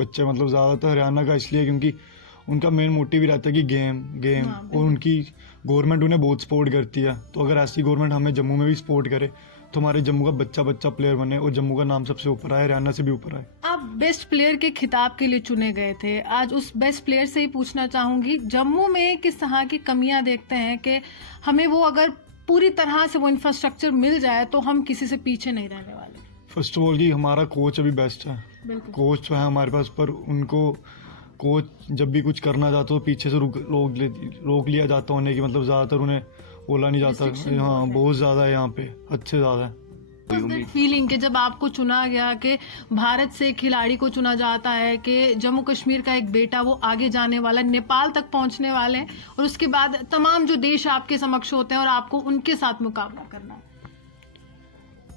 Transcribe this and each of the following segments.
बच्चे, मतलब ज़्यादातर हरियाणा का इसलिए क्योंकि उनका मेन मोटिव ही रहता है कि गेम और उनकी गवर्नमेंट उन्हें बहुत सपोर्ट करती है। तो अगर ऐसी गवर्नमेंट हमें जम्मू में भी सपोर्ट करे तो हमारे जम्मू का बच्चा प्लेयर बने और जम्मू का नाम सबसे ऊपर आए, हरियाणा से भी ऊपर आए। आप बेस्ट प्लेयर के खिताब के लिए चुने गए थे। आज उस बेस्ट प्लेयर से ही पूछना चाहूंगी, जम्मू में किस तरह की कमियां देखते हैं कि हमें वो अगर पूरी तरह से वो इंफ्रास्ट्रक्चर मिल जाए तो हम किसी से पीछे नहीं रहने वाले। फर्स्ट ऑफ ऑल कि हमारा कोच अभी बेस्ट है, कोच तो है हमारे पास, पर उनको कोच जब भी कुछ करना चाहता तो पीछे से रोक लिया जाता होने की, मतलब ज़्यादातर उन्हें बोला नहीं जाता। हाँ, बहुत ज़्यादा है यहाँ पे, अच्छे ज़्यादा है। फीलिंग के जब आपको चुना गया कि भारत से खिलाड़ी को चुना जाता है कि जम्मू कश्मीर का एक बेटा वो आगे जाने वाला, नेपाल तक पहुंचने वाले हैं और उसके बाद तमाम जो देश आपके समक्ष होते हैं और आपको उनके साथ मुकाबला करना है।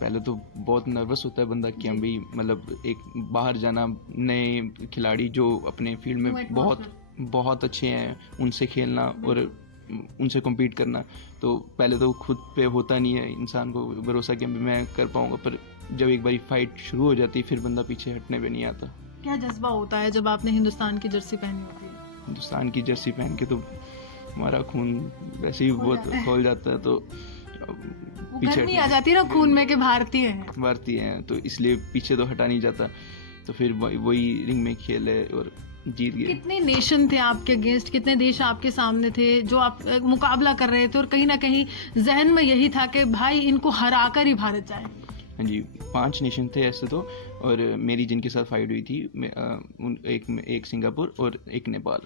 पहले तो बहुत नर्वस होता है बंदा कि हम भी मतलब एक बाहर जाना, नए खिलाड़ी जो अपने फील्ड में बहुत अच्छे हैं उनसे खेलना और उनसे कम्पीट करना, तो पहले तो खुद पे होता नहीं है इंसान को भरोसा कि मैं कर पाऊंगा, पर जब एक बारी फाइट शुरू हो जाती है फिर बंदा पीछे हटने पे नहीं आता। क्या जज्बा होता है जब आपने हिंदुस्तान की जर्सी पहनी होती है? हिंदुस्तान की जर्सी पहन के तो हमारा खून वैसे ही बहुत खोल जाता है, तो पीछे आ जाती है ना खून में कि भारतीय हैं, तो इसलिए पीछे तो हटा नहीं जाता। तो फिर वही रिंग में खेल है और जीत गए। कितने नेशन थे आपके अगेंस्ट, कितने देश आपके सामने थे जो आप मुकाबला कर रहे थे और कहीं ना कहीं जहन में यही था कि भाई इनको हराकर ही भारत जाए? हाँ जी, 5 नेशन थे ऐसे तो, और मेरी जिनके साथ फाइट हुई थी एक सिंगापुर और एक नेपाल।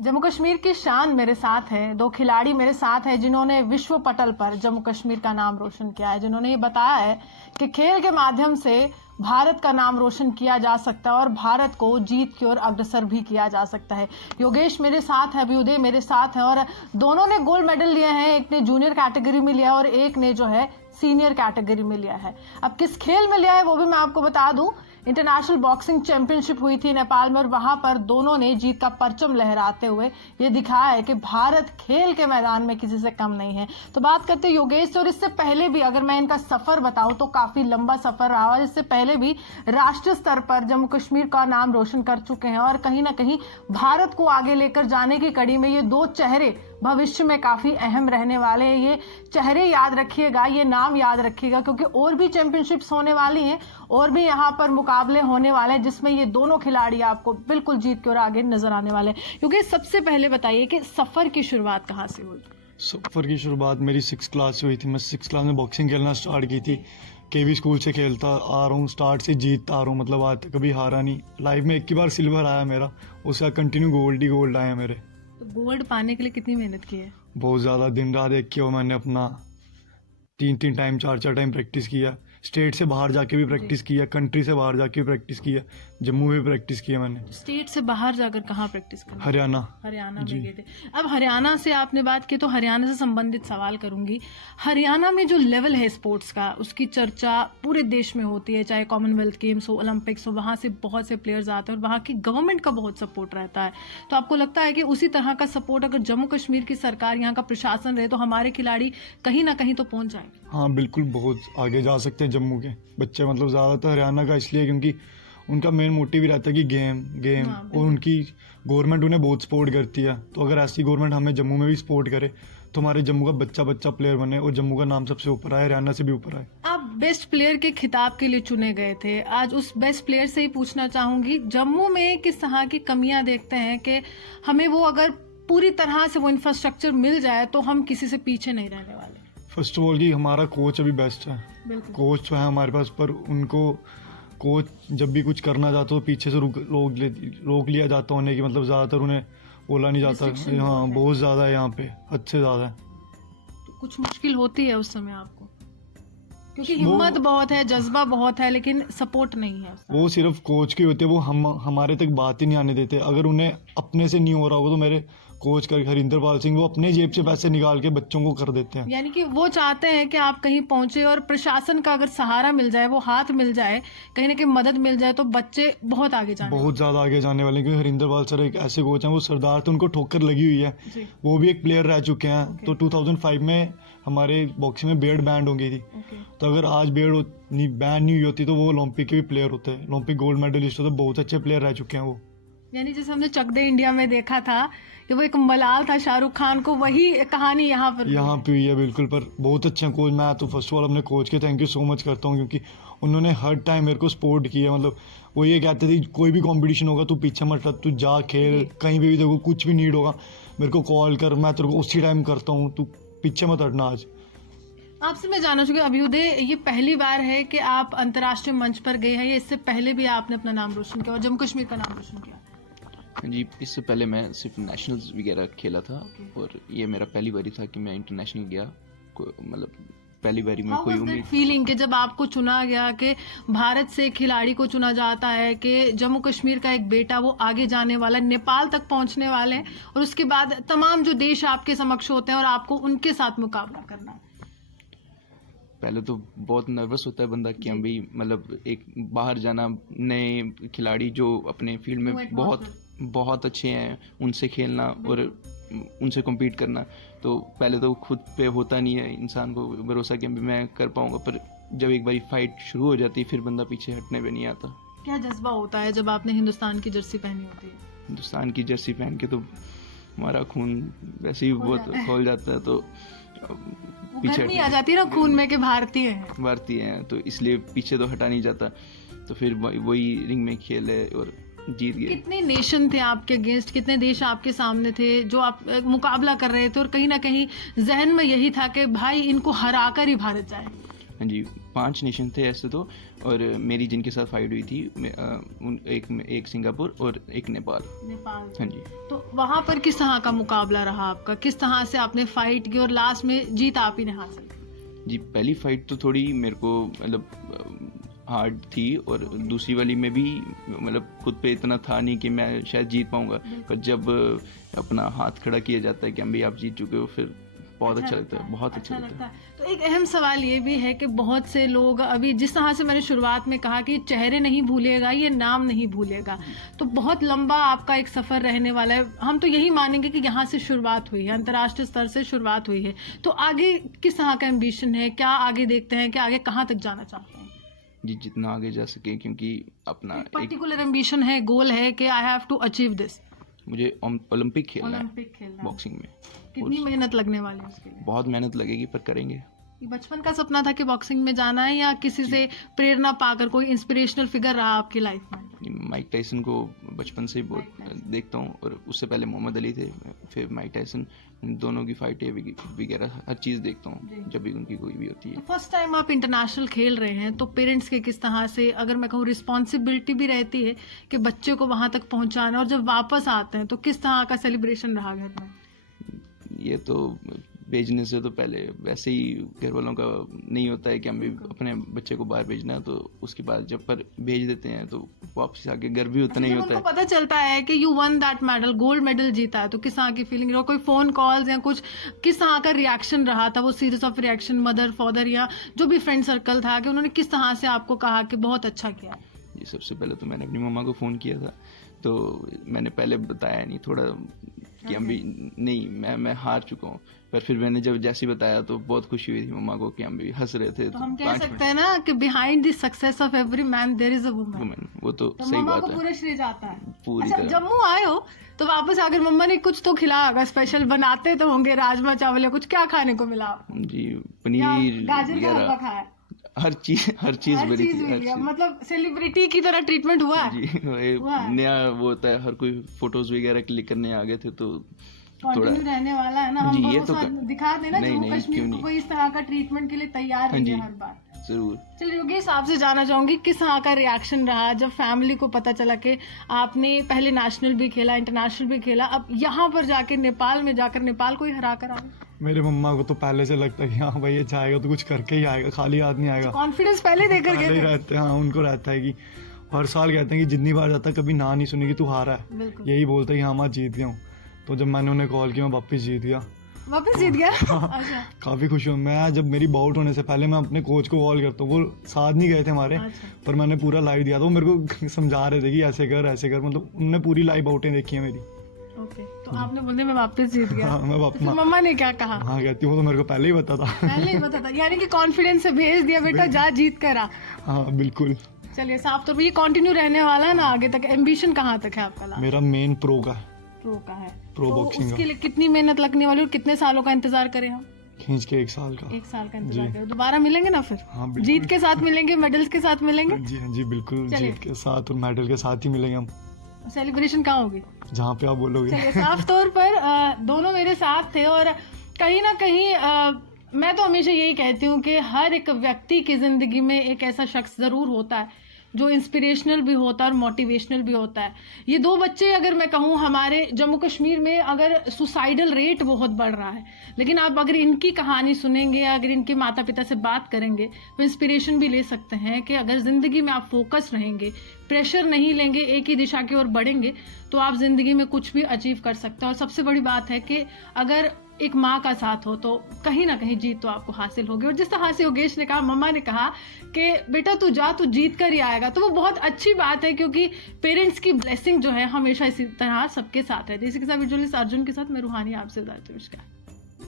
जम्मू कश्मीर की शान मेरे साथ है, 2 खिलाड़ी मेरे साथ है जिन्होंने विश्व पटल पर जम्मू कश्मीर का नाम रोशन किया है, जिन्होंने ये बताया है कि खेल के माध्यम से भारत का नाम रोशन किया जा सकता है और भारत को जीत की ओर अग्रसर भी किया जा सकता है। योगेश मेरे साथ है, अभ्युदय मेरे साथ है और दोनों ने गोल्ड मेडल लिए हैं। एक ने जूनियर कैटेगरी में लिया और एक ने जो है सीनियर कैटेगरी में लिया है। अब किस खेल में लिया है वो भी मैं आपको बता दूं। इंटरनेशनल बॉक्सिंग चैंपियनशिप हुई थी नेपाल में और वहां पर दोनों ने जीत का परचम लहराते हुए ये दिखाया है कि भारत खेल के मैदान में किसी से कम नहीं है। तो बात करते हैं योगेश से, और इससे पहले भी अगर मैं इनका सफर बताऊं तो काफी लंबा सफर रहा और इससे पहले भी राष्ट्रीय स्तर पर जम्मू कश्मीर का नाम रोशन कर चुके हैं और कहीं ना कहीं भारत को आगे लेकर जाने की कड़ी में ये 2 चेहरे भविष्य में काफी अहम रहने वाले हैं। ये चेहरे याद रखिएगा, ये नाम याद रखिएगा, क्योंकि और भी चैंपियनशिप्स होने वाली हैं और भी यहाँ पर मुकाबले होने वाले हैं जिसमें ये दोनों खिलाड़ी आपको बिल्कुल जीत के और आगे नजर आने वाले हैं। क्योंकि सबसे पहले बताइए कि सफर की शुरुआत कहाँ से हुई? सफर की शुरुआत मेरी 6th क्लास से हुई थी। मैं 6th क्लास में बॉक्सिंग खेलना स्टार्ट की थी। केवी स्कूल से खेलता आ रहा हूँ, स्टार्ट से जीतता आ रहा हूँ, मतलब आज तक कभी हारा नहीं। लाइफ में एक ही बार सिल्वर आया मेरा, उसका कंटिन्यू गोल्ड ही गोल्ड आया मेरे। तो गोल्ड पाने के लिए कितनी मेहनत की है? बहुत ज़्यादा, दिन रात एक किया। मैंने अपना 3 टाइम 4 टाइम प्रैक्टिस किया। स्टेट से बाहर जाके भी प्रैक्टिस किया, कंट्री से बाहर जाके भी प्रैक्टिस किया, जम्मू में भी प्रैक्टिस किया मैंने। स्टेट से बाहर जाकर कहाँ प्रैक्टिस करी? हरियाणा में गए थे। अब हरियाणा से आपने बात की तो हरियाणा से संबंधित सवाल करूंगी। हरियाणा में जो लेवल है स्पोर्ट्स का, उसकी चर्चा पूरे देश में होती है, चाहे कॉमनवेल्थ गेम्स हो, ओलंपिक्स हो, वहां से बहुत से प्लेयर्स आते हैं और वहां की गवर्नमेंट का बहुत सपोर्ट रहता है। तो आपको लगता है कि उसी तरह का सपोर्ट अगर जम्मू कश्मीर की सरकार, यहाँ का प्रशासन रहे तो हमारे खिलाड़ी कहीं ना कहीं तो पहुंच जाएंगे? हाँ बिल्कुल, बहुत आगे जा सकते हैं जम्मू के बच्चे, मतलब ज़्यादातर हरियाणा का इसलिए क्योंकि उनका मेन मोटिव ही रहता है कि गेम और उनकी गवर्नमेंट उन्हें बहुत सपोर्ट करती है। तो अगर ऐसी गवर्नमेंट हमें जम्मू में भी सपोर्ट करे तो हमारे जम्मू का बच्चा प्लेयर बने और जम्मू का नाम सबसे ऊपर आए, हरियाणा से भी ऊपर आए। आप बेस्ट प्लेयर के खिताब के लिए चुने गए थे। आज उस बेस्ट प्लेयर से ही पूछना चाहूंगी, जम्मू में किस तरह की कमियां देखते हैं कि हमें वो अगर पूरी तरह से वो इंफ्रास्ट्रक्चर मिल जाए तो हम किसी से पीछे नहीं रहने वाले? फर्स्ट ऑफ ऑल कि हमारा कोच अभी बेस्ट है, कोच तो है हमारे पास, पर उनको कोच जब भी कुछ करना चाहता तो पीछे से रोक लिया जाता होने की, मतलब ज़्यादातर उन्हें बोला नहीं जाता। हाँ, बहुत ज़्यादा है यहाँ पे, अच्छे ज़्यादा है। तो कुछ मुश्किल होती है उस समय आपको, क्योंकि हिम्मत बहुत है, जज्बा बहुत है, लेकिन सपोर्ट नहीं है। वो सिर्फ कोच की होती है, वो हमारे तक बात ही नहीं आने देते। अगर उन्हें अपने से नहीं हो रहा होगा तो मेरे कोच कर हरिंदर पाल सिंह, वो अपने जेब से पैसे निकाल के बच्चों को कर देते हैं। यानी कि वो चाहते हैं कि आप कहीं पहुंचे और प्रशासन का अगर सहारा मिल जाए, वो हाथ मिल जाए, कहीं ना कहीं मदद मिल जाए, तो बच्चे बहुत आगे जाने बहुत ज़्यादा आगे जाने वाले हैं, क्योंकि हरिंदर पाल सर एक ऐसे कोच हैं, वो सरदार थे, उनको ठोकर लगी हुई है, जी। वो भी एक प्लेयर रह चुके हैं। तो 2005 में हमारे बॉक्सिंग में बेल्ट बैंड हो गई थी, ओके। तो अगर आज बेल्ट बैन नहीं हुई होती तो वो ओलंपिक के भी प्लेयर होते, ओलंपिक गोल्ड मेडलिस्ट होते, बहुत अच्छे प्लेयर रह चुके हैं वो। यानी जैसे हमने चक दे इंडिया में देखा था कि वो एक मलाल था शाहरुख खान को, वही कहानी यहाँ पर भी यहाँ पे हुई है बिल्कुल। पर बहुत अच्छे कोच, मैं तो फर्स्ट ऑफ ऑल अपने कोच के थैंक यू सो मच करता हूँ, क्योंकि उन्होंने हर टाइम मेरे को सपोर्ट किया। मतलब वो ये कहते थे कोई भी कंपटीशन होगा तू पीछे मत रह, तू जा खेल, कहीं पे भी देखो कुछ भी नीड होगा मेरे को कॉल कर, मैं तेरे को उसी टाइम करता हूँ, तू पीछे मत हटना। आज आपसे मैं जानना चाहूँगी अभ्युदय, ये पहली बार है कि आप अंतर्राष्ट्रीय मंच पर गए हैं या इससे पहले भी आपने अपना नाम रोशन किया और जम्मू कश्मीर का नाम रोशन किया? जी, इससे पहले मैं सिर्फ नेशनल्स वगैरह खेला था, और ये मेरा पहली बारी था कि मैं इंटरनेशनल गया। मतलब पहली बारी में कोई उम्मीद फीलिंग कि जब आपको चुना गया कि भारत से खिलाड़ी को चुना जाता है कि जम्मू कश्मीर का एक बेटा वो आगे जाने वाला, नेपाल तक पहुंचने वाले हैं, और उसके बाद तमाम जो देश आपके समक्ष होते हैं और आपको उनके साथ मुकाबला करना है? पहले तो बहुत नर्वस होता है बंदा कि हम भी मतलब एक बाहर जाना, नए खिलाड़ी जो अपने फील्ड में बहुत अच्छे हैं, उनसे खेलना और उनसे कम्पीट करना, तो पहले तो खुद पे होता नहीं है इंसान को भरोसा कि मैं कर पाऊंगा। पर जब एक बारी फाइट शुरू हो जाती है फिर बंदा पीछे हटने पे नहीं आता। क्या जज्बा होता है जब आपने हिंदुस्तान की जर्सी पहनी होती है? हिंदुस्तान की जर्सी पहन के तो हमारा खून वैसे ही बहुत खोल जाता है, तो पीछे गर्मी आ जाती है ना खून में कि भारतीय हैं। भारतीय हैं, तो इसलिए पीछे तो हटा नहीं जाता। तो फिर वही रिंग में खेले और जीत गए। कितने नेशन थे आपके अगेंस्ट, कितने देश आपके सामने थे जो आप मुकाबला कर रहे थे, और कहीं ना कहीं जहन में यही था कि भाई इनको हराकर ही भारत जाए? हाँ जी, 5 नेशन थे ऐसे तो, और मेरी जिनके साथ फाइट हुई थी एक सिंगापुर और एक नेपाल। हाँ जी। तो वहाँ पर किस तरह का मुकाबला रहा आपका, किस तरह से आपने फाइट की और लास्ट में जीत आप ही ने हासिल की? जी, पहली फाइट तो थोड़ी मेरे को मतलब हार्ड थी, और दूसरी वाली में भी मतलब खुद पे इतना था नहीं कि मैं शायद जीत पाऊंगा, पर जब अपना हाथ खड़ा किया जाता है कि हम भी आप जीत चुके हो, फिर बहुत अच्छा लगता है, बहुत अच्छा लगता है। तो एक अहम सवाल ये भी है कि बहुत से लोग अभी, जिस तरह से मैंने शुरुआत में कहा कि चेहरे नहीं भूलेगा, ये नाम नहीं भूलेगा, तो बहुत लंबा आपका एक सफ़र रहने वाला है। हम तो यही मानेंगे कि यहाँ से शुरुआत हुई है, अंतर्राष्ट्रीय स्तर से शुरुआत हुई है, तो आगे किस तरह का एम्बिशन है, क्या आगे देखते हैं कि आगे कहाँ तक जाना चाहते हैं? जी, जितना आगे जा सके, क्योंकि अपना एक पर्टिकुलर एम्बिशन है, गोल है कि I have to achieve this? मुझे ओलंपिक खेलना है बॉक्सिंग में। कितनी मेहनत लगने वाली है उसके लिए? बहुत मेहनत लगेगी, पर करेंगे। ये बचपन का सपना था कि बॉक्सिंग में जाना है, या किसी से प्रेरणा पाकर कोई इंस्पिरेशनल फिगर रहा आपकी लाइफ में? माइक टाइसन को बचपन से ही बहुत देखता हूँ, और उससे पहले मोहम्मद अली थे, फिर माइक टाइसन, दोनों की फाइटें वगैरह हर चीज़ देखता हूँ जब भी उनकी कोई भी होती है। फर्स्ट टाइम आप इंटरनेशनल खेल रहे हैं, तो पेरेंट्स के किस तरह से, अगर मैं कहूँ, रिस्पॉन्सिबिलिटी भी रहती है कि बच्चे को वहाँ तक पहुँचाना, और जब वापस आते हैं तो किस तरह का सेलिब्रेशन रहा घर में? ये तो भेजने से तो पहले वैसे ही घर वालों का नहीं होता है कि हम भी अपने बच्चे को बाहर भेजना है, तो उसके बाद जब पर भेज देते हैं तो वापस आके घर भी उतना ही होता है। पता चलता है कि you one that medal, gold medal जीता है, तो किस तरह की फीलिंग रहा? कोई फोन कॉल्स या कुछ, किस तरह का रिएक्शन रहा था? वो series of reaction mother, father या जो भी फ्रेंड सर्कल था, कि उन्होंने किस तरह से आपको कहा कि बहुत अच्छा किया? जी, सबसे पहले तो मैंने अपनी मम्मा को फ़ोन किया था, तो मैंने पहले बताया नहीं थोड़ा कि हम भी नहीं, मैं हार चुका हूँ, पर फिर मैंने जब जैसे बताया तो बहुत खुशी हुई थी मम्मा को, कि हम भी हंस रहे थे। तो हम कह सकते हैं ना कि behind the success of every man there is a woman. वो तो सही बात है, पूरा श्रेय जाता है। पूरी अच्छा, तरह। जम्मू आए हो तो वापस आकर मम्मा ने कुछ तो खिलाया होगा, स्पेशल बनाते तो होंगे, राजमा चावल या कुछ, क्या खाने को मिला? जी, पनीर गाजर का हलवा खाया, हर चीज बड़ी थी। मतलब सेलिब्रिटी की तरह ट्रीटमेंट हुआ है? जी, नया वो होता है, हर कोई फोटोज वगैरह क्लिक करने आ गए थे, तो थोड़ा रहने वाला है ना, हम ये तो दिखा देना जम्मू कश्मीर को कोई इस तरह का ट्रीटमेंट के लिए तैयार है हर बार। जरूर। चलिए योगेश, आपसे जानना चाहूंगी किस तरह का रिएक्शन रहा जब फैमिली को पता चला कि आपने पहले नेशनल भी खेला, इंटरनेशनल भी खेला, अब यहाँ पर जाके नेपाल में जाकर नेपाल को ही हरा कर आए? मेरे मम्मा को तो पहले से लगता है कि हाँ भाई ये जाएगा तो कुछ करके ही आएगा, खाली हाथ नहीं आएगा। कॉन्फिडेंस पहले देकर पहले ही रहते हैं, हाँ, उनको रहता है कि हर साल कहते हैं कि जितनी बार जाता है कभी ना नहीं सुनेगी, तू हारा है, यही बोलता है कि हाँ मैं जीत गया हूँ। तो तो जब मैंने उन्हें कॉल किया मैं वापस जीत गया। वापस जीत गया? अच्छा काफ़ी खुश हूँ मैं। जब मेरी बाउट होने से पहले मैं अपने कोच को कॉल करता हूँ, वो साथ नहीं गए थे हमारे, अच्छा। पर मैंने पूरा लाइव दिया था। वो मेरे को समझा रहे थे कि ऐसे कर, मतलब उनने पूरी लाइव आउटें देखी है मेरी। ओके, तो आपने बोले मैं वापस जीत गया। हाँ मैं तो फिर मम्मा ने क्या कहा? हाँ कहती हूँ, वो तो मेरे को पहले ही पता था। पहले ही पता था, यानी कि कॉन्फिडेंस से भेज दिया, बेटा जा जीत कर आ। हाँ बिल्कुल। चलिए, साफ तौर पर ये कंटिन्यू रहने वाला है ना आगे तक? एम्बिशन कहाँ तक है आपका? मेरा मेन प्रो का है, प्रो का है। प्रो तो बॉक्सिंग उसके का। लिए कितनी मेहनत लगने वाली और कितने सालों का इंतजार करें हम? खींच के 1 साल का। 1 साल का इंतजार करें। दोबारा मिलेंगे ना फिर? हाँ बिल्कुल। जीत के साथ मिलेंगे, मेडल्स के साथ मिलेंगे? जी हाँ जी बिल्कुल, चलिए। जीत के साथ और मेडल के साथ ही मिलेंगे हम। सेलिब्रेशन कहाँ होगी? जहाँ पे आप बोलोगे। चलिए, साफ तौर पर दोनों मेरे साथ थे और कहीं ना कहीं मैं तो हमेशा यही कहती हूँ कि हर एक व्यक्ति की जिंदगी में एक ऐसा शख्स जरूर होता है जो इंस्पिरेशनल भी होता है और मोटिवेशनल भी होता है। ये 2 बच्चे, अगर मैं कहूँ, हमारे जम्मू कश्मीर में अगर सुसाइडल रेट बहुत बढ़ रहा है, लेकिन आप अगर इनकी कहानी सुनेंगे, अगर इनके माता पिता से बात करेंगे तो इंस्पिरेशन भी ले सकते हैं कि अगर ज़िंदगी में आप फोकस रहेंगे, प्रेशर नहीं लेंगे, एक ही दिशा की ओर बढ़ेंगे, तो आप ज़िंदगी में कुछ भी अचीव कर सकते हैं। और सबसे बड़ी बात है कि अगर एक माँ का साथ हो तो कहीं ना कहीं जीत तो आपको हासिल होगी। और जिस तरह से योगेश ने कहा, मम्मा ने कहा कि बेटा तू जा, तू जीत कर ही आएगा, तो वो बहुत अच्छी बात है, क्योंकि पेरेंट्स की ब्लेसिंग जो है हमेशा इसी तरह सबके साथ रहती है। इसी के साथ विजुअलिस्ट अर्जुन के साथ मैं रूहानी आपसे नमस्कार।